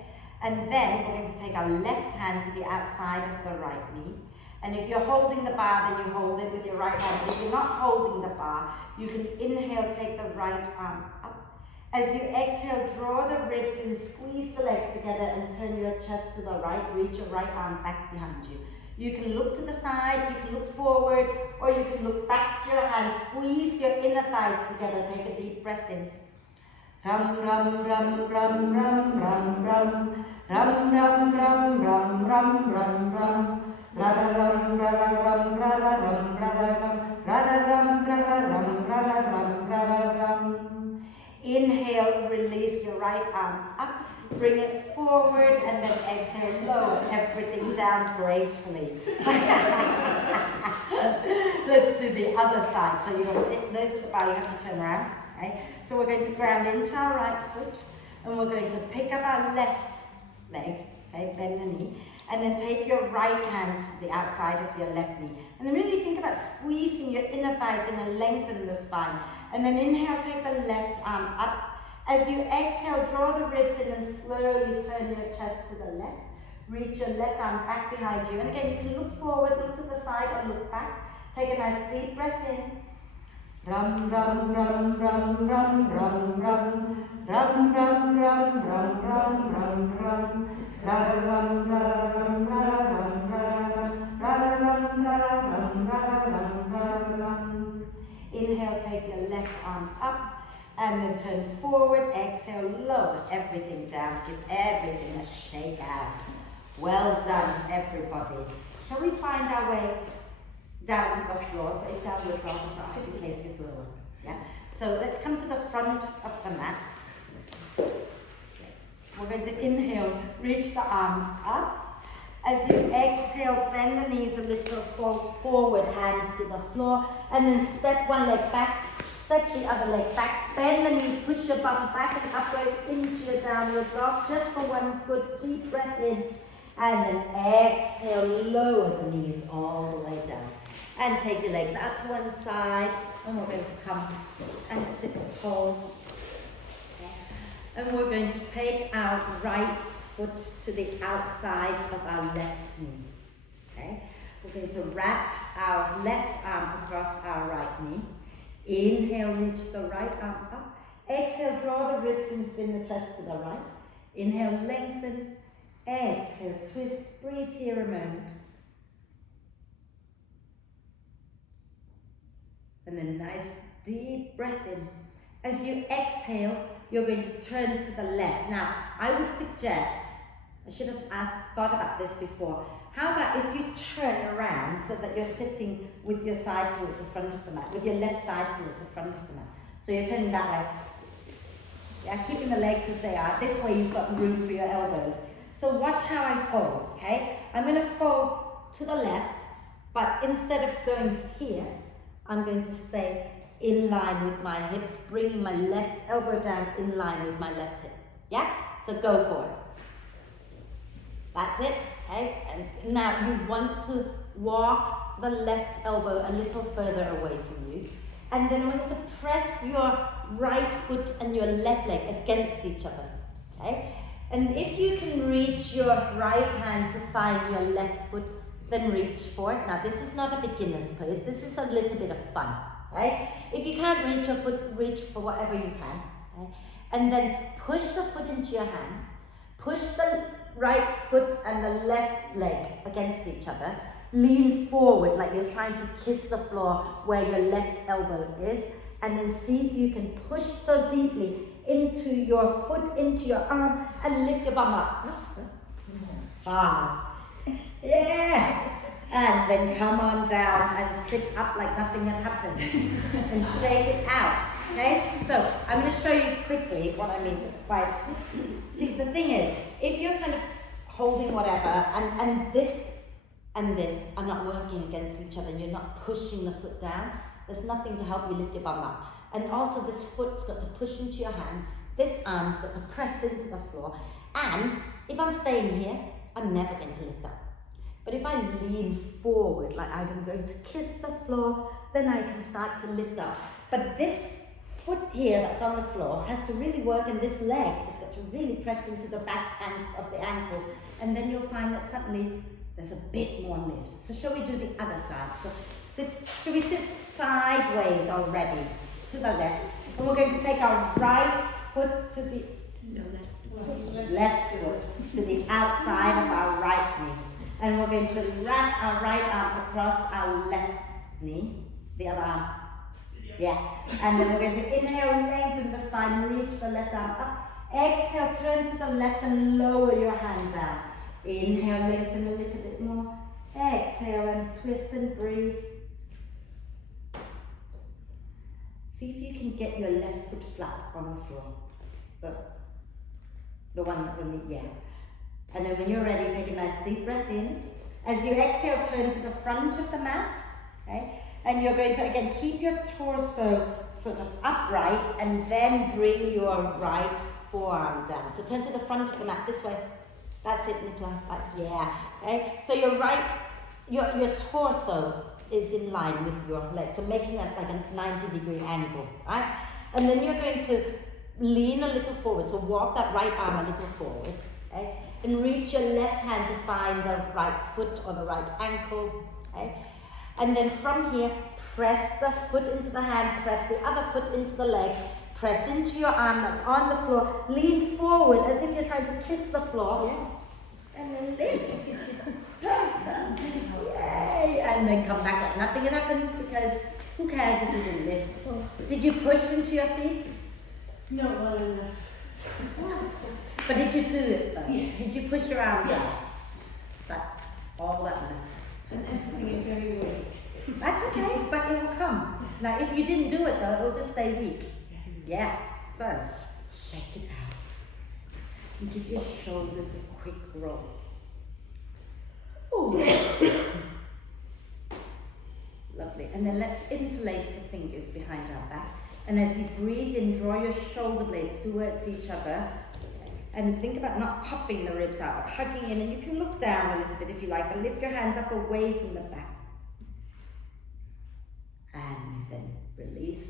And then we're going to take our left hand to the outside of the right knee. And if you're holding the bar, then you hold it with your right hand. If you're not holding the bar, you can inhale, take the right arm up. As you exhale, draw the ribs and squeeze the legs together and turn your chest to the right. Reach your right arm back behind you. You can look to the side, you can look forward, or you can look back to your hands. Squeeze your inner thighs together. Take a deep breath in. Ram ram ram ram ram ram ram ram ram ram ram ram ram ram ra ram ra ram ra ram ra ram ra ram ra ram ram. Inhale, release your right arm up, bring it forward, and then exhale, lower everything down gracefully. Let's do the other side. So those at the bar, you have to turn around. Okay? So we're going to ground into our right foot, and we're going to pick up our left leg, okay, bend the knee, and then take your right hand to the outside of your left knee. And then really think about squeezing your inner thighs and lengthen the spine. And then inhale, take the left arm up. As you exhale, draw the ribs in and slowly turn your chest to the left. Reach your left arm back behind you. And again, you can look forward, look to the side, or look back. Take a nice deep breath in. Ram ram ram ram ram ram ram ram ram ram ram ram ram ram ra ram ra ram ra ram ra ram ra ram. Inhale, take your left arm up and then turn forward. Exhale, lower everything down. Give everything a shake out. Well done, everybody. Shall we find our way down to the floor? So if down to the floor, so I hope you place just lower. Yeah. So let's come to the front of the mat. Yes. We're going to inhale, reach the arms up. As you exhale, bend the knees a little, fall forward, hands to the floor, and then step one leg back, step the other leg back, bend the knees, push your bum back and upward into your downward dog, just for one good deep breath in, and then exhale, lower the knees all the way down. And take your legs out to one side, and we're going to come and sit tall. And we're going to take our right foot to the outside of our left knee. Okay? We're going to wrap our left arm across our right knee. Inhale, reach the right arm up. Exhale, draw the ribs and spin the chest to the right. Inhale, lengthen. Exhale, twist. Breathe here a moment. And then nice deep breath in. As you exhale, you're going to turn to the left. Now, I would suggest, I should have thought about this before. How about if you turn around so that you're sitting with your side towards the front of the mat, with your left side towards the front of the mat. So you're turning that way. Yeah, keeping the legs as they are. This way you've got room for your elbows. So watch how I fold, okay? I'm going to fold to the left, but instead of going here, I'm going to stay in line with my hips, bringing my left elbow down in line with my left hip. Yeah? So go for it. That's it. Okay? And now you want to walk the left elbow a little further away from you. And then I'm going to press your right foot and your left leg against each other. Okay? And if you can reach your right hand to find your left foot, then reach for it. Now this is not a beginner's pose, this is a little bit of fun. Okay? If you can't reach your foot, reach for whatever you can. Okay? And then push the foot into your hand, push the right foot and the left leg against each other, lean forward like you're trying to kiss the floor where your left elbow is, and then see if you can push so deeply into your foot, into your arm, and lift your bum up. Yeah! And then come on down and sit up like nothing had happened. And shake it out. Okay, so I'm going to show you quickly what I mean by, see, the thing is, if you're kind of holding whatever, and this are not working against each other, and you're not pushing the foot down, there's nothing to help you lift your bum up. And also this foot's got to push into your hand, this arm's got to press into the floor, and if I'm staying here, I'm never going to lift up. But if I lean forward, like I'm going to kiss the floor, then I can start to lift up. But this foot here that's on the floor has to really work, and this leg has got to really press into the back of the ankle, and then you'll find that suddenly there's a bit more lift. So shall we do the other side? So shall we sit sideways already to the left? And we're going to take our right foot to the left foot to the outside of our right knee. And we're going to wrap our right arm across our left knee, the other arm. Yeah. And then we're going to inhale, lengthen the spine, reach the left arm up. Exhale, turn to the left and lower your hand down. Inhale, lengthen a little bit more. Exhale and twist and breathe. See if you can get your left foot flat on the floor. But the one that will need, yeah. And then when you're ready, take a nice deep breath in. As you exhale, turn to the front of the mat. Okay? And you're going to, again, keep your torso sort of upright and then bring your right forearm down. So turn to the front of the mat, this way. That's it, Nicola. Like, yeah. Okay? So your torso is in line with your legs. So making that like a 90-degree angle, right? And then you're going to lean a little forward. So walk that right arm a little forward. Okay? And reach your left hand to find the right foot or the right ankle. Okay? And then from here, press the foot into the hand, press the other foot into the leg, press into your arm that's on the floor, lean forward as if you're trying to kiss the floor. Yes. And then lift. Yay! And then come back like nothing had happened, because who cares if you didn't lift? Did you push into your feet? No, well enough. But did you do it though? Yes. Did you push your arm down? Yes. That's all that matters. And everything is very weak. That's okay, but it will come. Now, if you didn't do it though, it will just stay weak. Yeah. So, shake it out. And give your shoulders a quick roll. Ooh. Lovely. And then let's interlace the fingers behind our back. And as you breathe in, draw your shoulder blades towards each other. And think about not popping the ribs out, but hugging in. And you can look down a little bit if you like, but lift your hands up away from the back. And then release.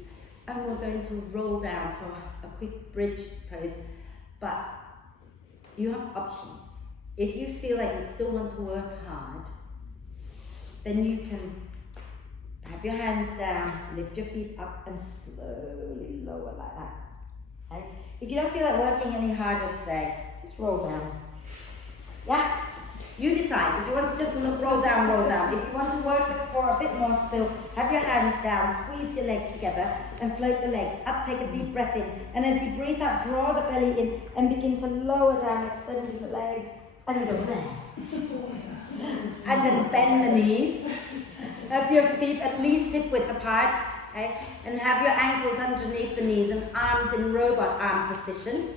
And we're going to roll down for a quick bridge pose. But you have options. If you feel like you still want to work hard, then you can have your hands down, lift your feet up and slowly lower like that. Okay? If you don't feel like working any harder today, just roll down. Yeah? You decide. If you want to just roll down, roll down. If you want to work the core a bit more still, have your hands down, squeeze your legs together and float the legs up. Take a deep breath in. And as you breathe out, draw the belly in and begin to lower down, extending the legs. And then go there. And then bend the knees. Have your feet at least hip width apart. Okay? And have your ankles underneath the knees and arms in robot arm position.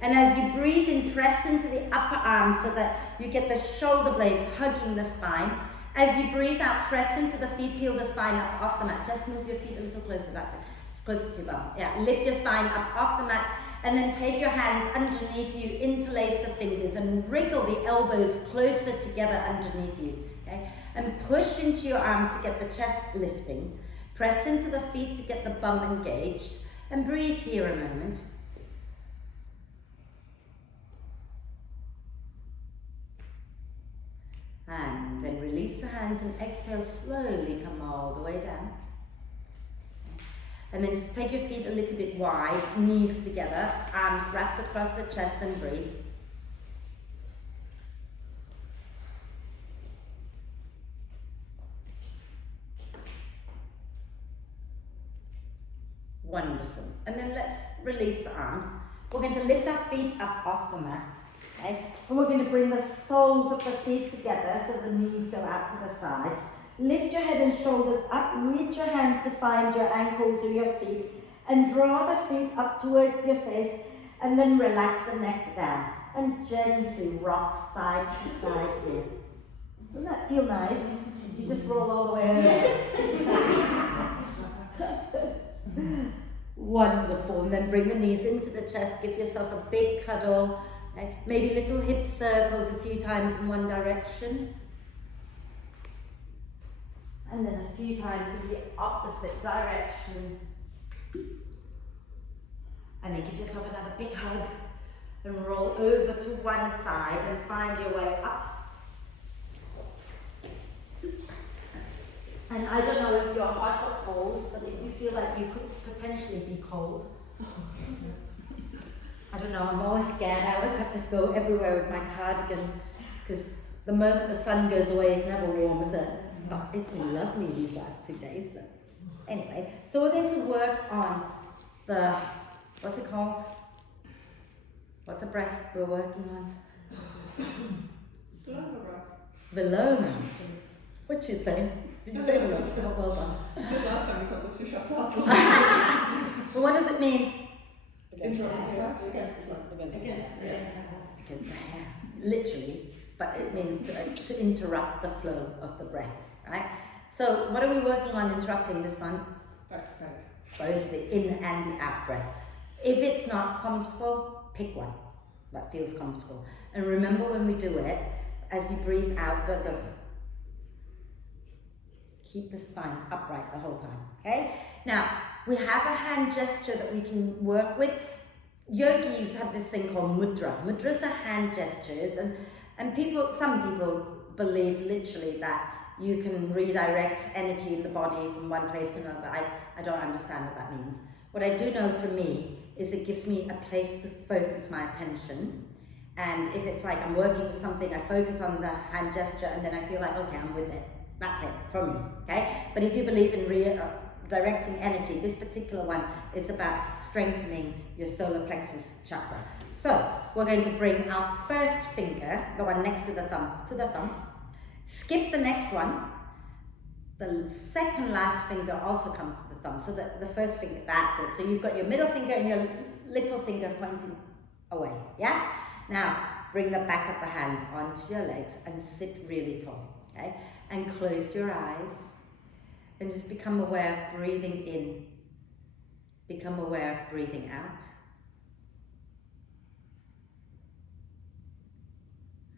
And as you breathe in, press into the upper arm so that you get the shoulder blades hugging the spine. As you breathe out, press into the feet, peel the spine up off the mat. Just move your feet a little closer, that's it. Closer to your bum. Yeah, lift your spine up off the mat. And then take your hands underneath you, interlace the fingers and wriggle the elbows closer together underneath you. Okay? And push into your arms to get the chest lifting. Press into the feet to get the bum engaged. And breathe here a moment. And then release the hands and exhale, slowly come all the way down. And then just take your feet a little bit wide, knees together, arms wrapped across the chest and breathe. Wonderful. And then let's release the arms. We're going to lift our feet up off the mat. Okay? And we're going to bring the soles of the feet together so the knees go out to the side. Lift your head and shoulders up, reach your hands to find your ankles or your feet, And draw the feet up towards your face, and then relax the neck down. And gently rock side to side here. Doesn't that feel nice? You just roll all the way over. Wonderful. And then bring the knees into the chest. Give yourself a big cuddle. Okay? Maybe little hip circles a few times in one direction. And then a few times in the opposite direction. And then give yourself another big hug. And roll over to one side and find your way up. And I don't know if you're hot or cold, but if you feel like you could potentially be cold. I don't know, I'm always scared. I always have to go everywhere with my cardigan because the moment the sun goes away, it's never warm, is it? But it's been lovely these last 2 days. So. Anyway, so we're going to work on the, what's it called? What's the breath we're working on? Viloma breath. Viloma. What'd you say? Did you say Viloma? Oh, well done. Just last time we thought this 2 shots off. Well, what does it mean? Against the hair. Literally, but it means to interrupt the flow of the breath, right? So what are we working on interrupting this one? Both the in and the out breath. If it's not comfortable, pick one that feels comfortable. And remember when we do it, as you breathe out, don't go. Keep the spine upright the whole time, okay? Now, we have a hand gesture that we can work with. Yogis have this thing called mudra. Mudras are hand gestures, and some people believe literally that you can redirect energy in the body from one place to another. I don't understand what that means. What I do know for me is it gives me a place to focus my attention. And if it's like I'm working with something, I focus on the hand gesture and then I feel like, okay, I'm with it. That's it for me, okay? But if you believe in directing energy, this particular one is about strengthening your solar plexus chakra. So we're going to bring our first finger, the one next to the thumb, skip the next one. The second last finger also comes to the thumb. So the first finger, that's it. So you've got your middle finger and your little finger pointing away, yeah? Now, bring the back of the hands onto your legs and sit really tall, okay? And close your eyes and just become aware of breathing in. Become aware of breathing out.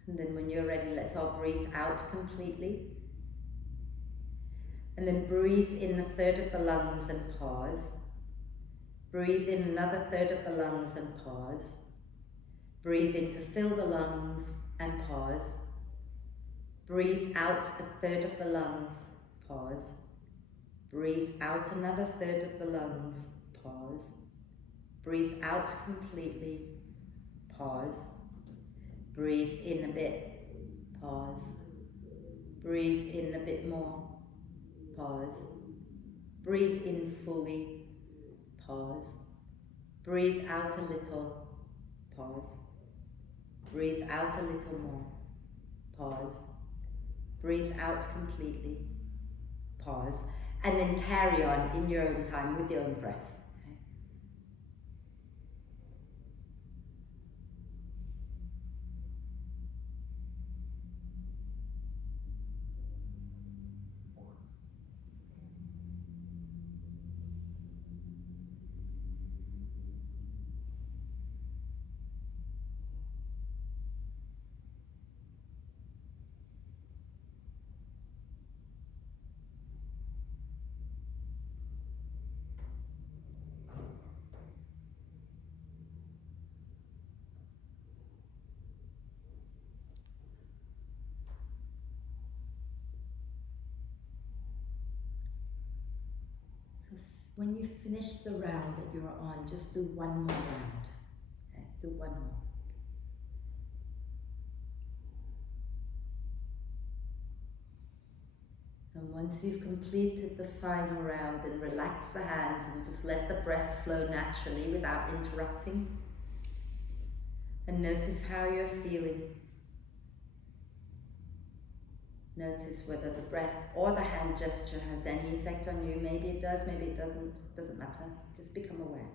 And then when you're ready, let's all breathe out completely. And then breathe in a third of the lungs and pause. Breathe in another third of the lungs and pause. Breathe in to fill the lungs and pause. Breathe out a third of the lungs, pause. Breathe out another third of the lungs, pause. Breathe out completely, pause. Breathe in a bit, pause. Breathe in a bit more, pause. Breathe in fully, pause. Breathe out a little, pause. Breathe out a little more, pause. Breathe out completely, pause. And then carry on in your own time with your own breath. Okay? So when you finish the round that you're on, just do one more round. Okay? Do one more. And once you've completed the final round, then relax the hands and just let the breath flow naturally without interrupting. And notice how you're feeling. Notice whether the breath or the hand gesture has any effect on you. Maybe it does, maybe it doesn't matter. Just become aware.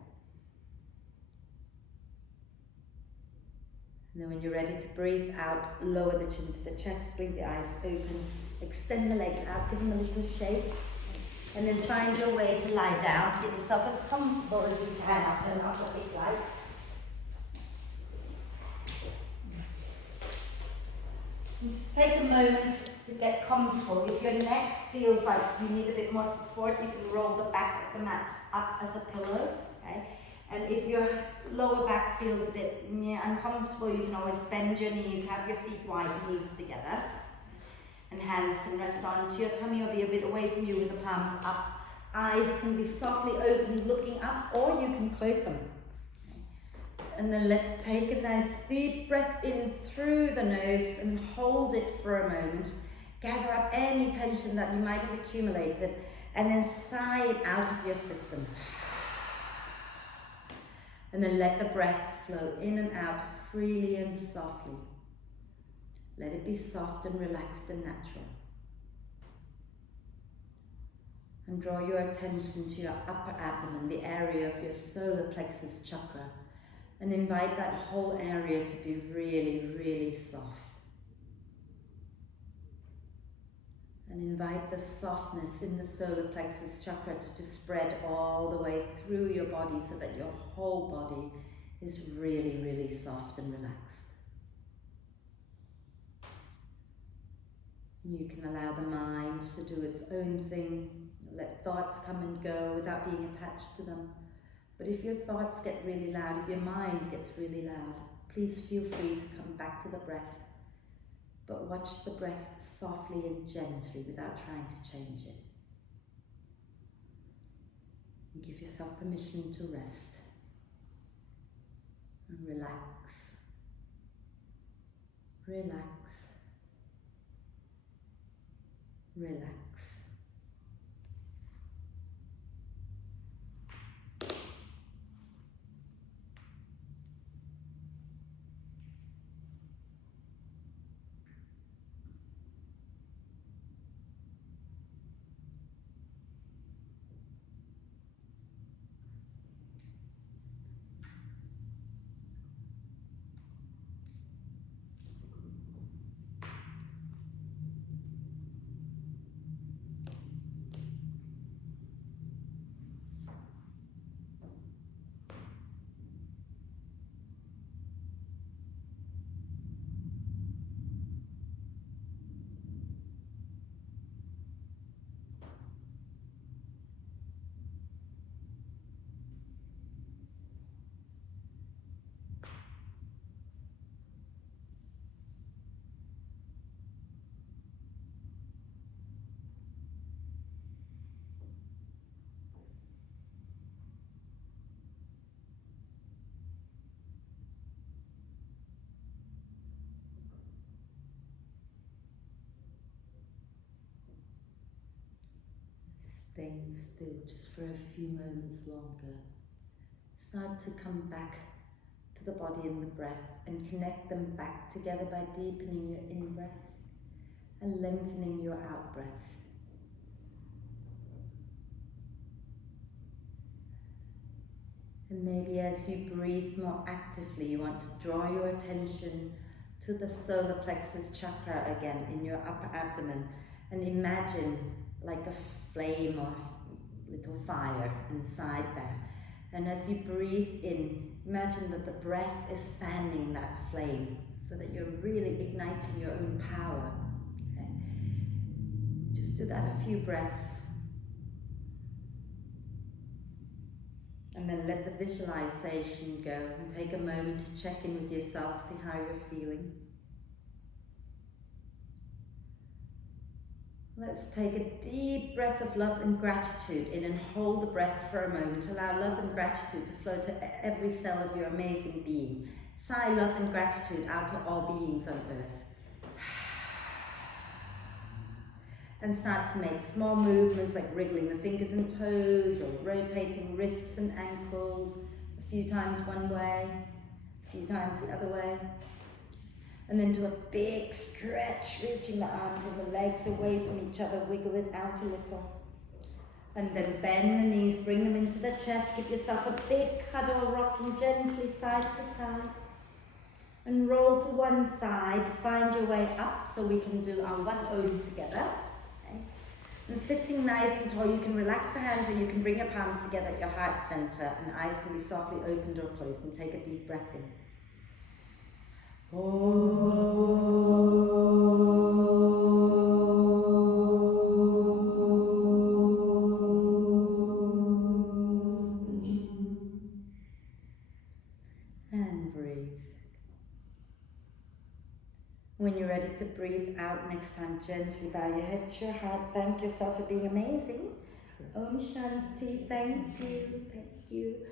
And then when you're ready to breathe out, lower the chin to the chest, blink the eyes open, extend the legs out, give them a little shake, and then find your way to lie down. Get yourself as comfortable as you can. I'll turn off the big lights. And just take a moment to get comfortable. If your neck feels like you need a bit more support, you can roll the back of the mat up as a pillow. Okay? And if your lower back feels a bit uncomfortable, you can always bend your knees, have your feet wide, knees together. And hands can rest onto your tummy or be a bit away from you with the palms up. Eyes can be softly open, looking up, or you can close them. And then let's take a nice deep breath in through the nose and hold it for a moment. Gather up any tension that you might have accumulated and then sigh it out of your system. And then let the breath flow in and out freely and softly. Let it be soft and relaxed and natural. And draw your attention to your upper abdomen, the area of your solar plexus chakra. And invite that whole area to be really, really soft. And invite the softness in the solar plexus chakra to just spread all the way through your body so that your whole body is really, really soft and relaxed. You can allow the mind to do its own thing, let thoughts come and go without being attached to them. But if your thoughts get really loud, if your mind gets really loud, please feel free to come back to the breath. But watch the breath softly and gently without trying to change it. And give yourself permission to rest and relax. Relax. Relax. Staying still just for a few moments longer. Start to come back to the body and the breath and connect them back together by deepening your in-breath and lengthening your out-breath. And maybe as you breathe more actively, you want to draw your attention to the solar plexus chakra again in your upper abdomen and imagine like a flame or little fire inside there. And as you breathe in, imagine that the breath is fanning that flame so that you're really igniting your own power. Okay? Just do that a few breaths. And then let the visualization go and take a moment to check in with yourself, see how you're feeling. Let's take a deep breath of love and gratitude in and hold the breath for a moment. Allow love and gratitude to flow to every cell of your amazing being. Sigh love and gratitude out to all beings on earth. And start to make small movements like wriggling the fingers and toes or rotating wrists and ankles. A few times one way, a few times the other way. And then do a big stretch, reaching the arms and the legs away from each other, wiggle it out a little. And then bend the knees, bring them into the chest, give yourself a big cuddle, rocking gently side to side. And roll to one side, find your way up so we can do our one Om together. Okay. And sitting nice and tall, you can relax the hands and you can bring your palms together at your heart center and eyes can be softly opened or closed, and take a deep breath in. And breathe. When you're ready to breathe out next time, gently bow your head to your heart. Thank yourself for being amazing. Om Shanti. Thank you. Thank you.